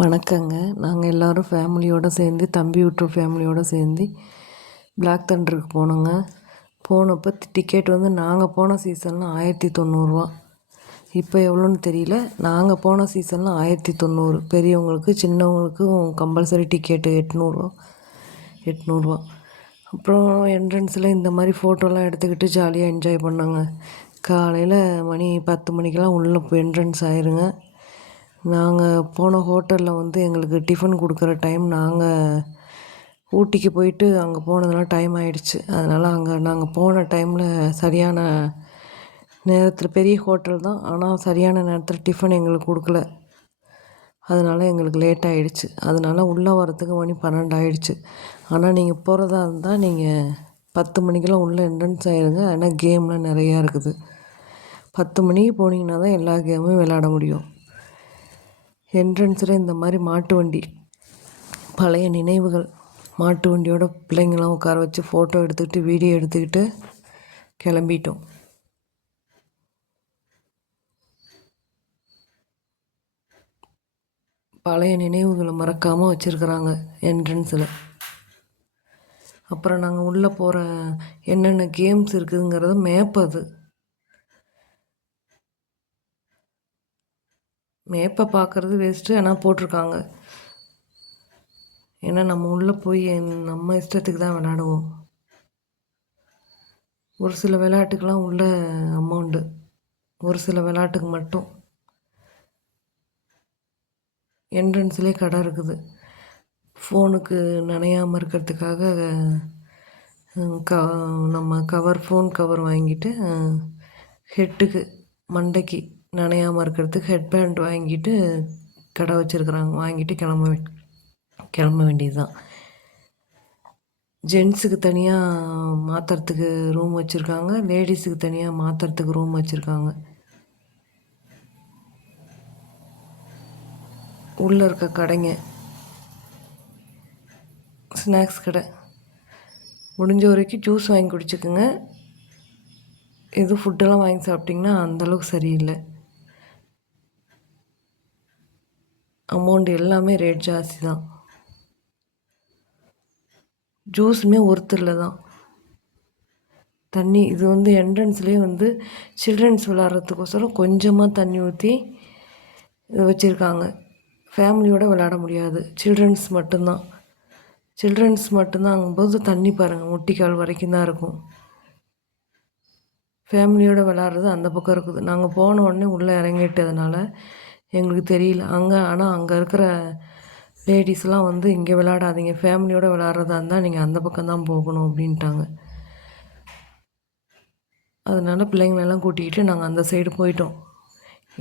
வணக்கங்க. நாங்கள் எல்லோரும் ஃபேமிலியோடு சேர்ந்து தம்பி வீட்டு ஃபேமிலியோடு சேர்ந்து பிளாக் தண்டருக்கு போனோங்க. போனப்போ டிக்கெட் வந்து நாங்கள் போன சீசனில் 1990 இப்போ எவ்வளோன்னு தெரியல. நாங்கள் போன சீசனில் 1990. பெரியவங்களுக்கு சின்னவங்களுக்கும் கம்பல்சரி டிக்கெட்டு 800 அப்புறம் என்ட்ரன்ஸில் இந்த மாதிரி ஃபோட்டோலாம் எடுத்துக்கிட்டு ஜாலியாக என்ஜாய் பண்ணோங்க. காலையில் மணி 10 மணிக்கெலாம் உள்ளே என்ட்ரன்ஸ் ஆயிருங்க. நாங்கள் போன ஹோட்டலில் வந்து எங்களுக்கு டிஃபன் கொடுக்குற டைம் நாங்கள் ஊட்டிக்கு போயிட்டு அங்கே போனதெல்லாம் டைம் ஆகிடுச்சு. அதனால் அங்கே நாங்கள் போன டைமில் சரியான நேரத்தில் பெரிய ஹோட்டல் தான், ஆனால் சரியான நேரத்தில் டிஃபன் எங்களுக்கு கொடுக்கல. அதனால் எங்களுக்கு லேட் ஆகிடுச்சு. அதனால் உள்ளே வரத்துக்கு மணி 12 ஆகிடுச்சு. ஆனால் நீங்கள் போகிறதா இருந்தால் நீங்கள் 10 மணிக்கெல்லாம் உள்ளே என்ட்ரன்ஸ் ஆகிடுங்க. ஆனால் கேம்லாம் நிறையா இருக்குது. 10 மணிக்கு போனீங்கன்னா தான் எல்லா கேமும் விளையாட முடியும். என்ட்ரன்ஸில் இந்த மாதிரி மாட்டு வண்டி, பழைய நினைவுகள், மாட்டு வண்டியோட பிள்ளைங்களாம் உட்கார வச்சு ஃபோட்டோ எடுத்துக்கிட்டு வீடியோ எடுத்துக்கிட்டு கிளம்பிட்டோம். பழைய நினைவுகளை மறக்காமல் வச்சுருக்குறாங்க என்ட்ரன்ஸில். அப்புறம் நாங்கள் உள்ளே போகிற என்னென்ன கேம்ஸ் இருக்குதுங்கிறத மேப், அது மேப்பை பார்க்குறது வேஸ்ட்டு, ஆனால் போட்டிருக்காங்க. ஏன்னா நம்ம உள்ளே போய் நம்ம இஷ்டத்துக்கு தான் விளையாடுவோம். ஒரு சில விளையாட்டுக்கெலாம் உள்ள அமௌண்ட்டு, ஒரு சில விளையாட்டுக்கு மட்டும். என்ட்ரன்ஸ்லேயே கடை இருக்குது. ஃபோனுக்கு நனையாமல் இருக்கிறதுக்காக நம்ம ஃபோன் கவர் வாங்கிட்டு ஹெட்டுக்கு மண்டைக்கு நனையாமல் இருக்கிறதுக்கு ஹெட்பேண்ட் வாங்கிட்டு கடை வச்சுருக்குறாங்க. வாங்கிட்டு கிளம்ப வேண்டியது தான். ஜென்ஸுக்கு தனியாக மாற்றுறதுக்கு ரூம் வச்சுருக்காங்க, லேடிஸுக்கு தனியாக மாற்றுறதுக்கு ரூம் வச்சுருக்காங்க. உள்ளே இருக்க கடைங்க ஸ்நாக்ஸ் கடை, முடிஞ்ச வரைக்கும் ஜூஸ் வாங்கி குடிச்சுக்குங்க. எதுவும் ஃபுட்டெல்லாம் வாங்கி சாப்பிட்டிங்கன்னா அந்தளவுக்கு சரியில்லை. அமௌண்ட் எல்லாமே ரேட் ஜாஸ்தி தான். ஜூஸுமே ஒருத்தரில் தான். தண்ணி இது வந்து என்ட்ரன்ஸ்லேயே வந்து சில்ட்ரன்ஸ் விளாட்றதுக்கோசரம் கொஞ்சமாக தண்ணி ஊற்றி வச்சுருக்காங்க. ஃபேமிலியோடு விளையாட முடியாது, சில்ட்ரன்ஸ் மட்டும்தாங்கும்போது தண்ணி பாருங்கள் முட்டிக்கால் வரைக்கும் தான் இருக்கும். ஃபேமிலியோடு விளாட்றது அந்த பக்கம் இருக்குது. நாங்கள் போன உடனே உள்ளே இறங்கிட்டதுனால எங்களுக்கு தெரியல அங்கே. ஆனால் அங்கே இருக்கிற லேடிஸ்லாம் வந்து இங்கே விளையாடாதீங்க, ஃபேமிலியோடு விளாட்றதா இருந்தால் நீங்கள் அந்த பக்கம் தான் போகணும் அப்படின்ட்டாங்க. அதனால் பிள்ளைங்களெல்லாம் கூட்டிக்கிட்டு நாங்கள் அந்த சைடு போயிட்டோம்.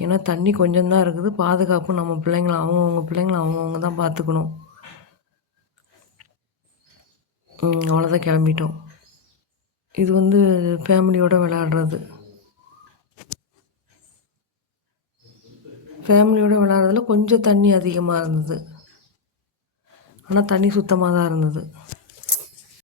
ஏன்னா தண்ணி கொஞ்சம் தான் இருக்குது, பாதுகாப்பு நம்ம பிள்ளைங்கள அவங்கவுங்க தான் பார்த்துக்கணும். அவ்வளோதான், கிளம்பிட்டோம். இது வந்து ஃபேமிலியோடு விளையாடுறது. ஃபேமிலியோடு விளையாடுறதுல கொஞ்சம் தண்ணி அதிகமாக இருந்தது, ஆனால் தண்ணி சுத்தமாக தான் இருந்தது.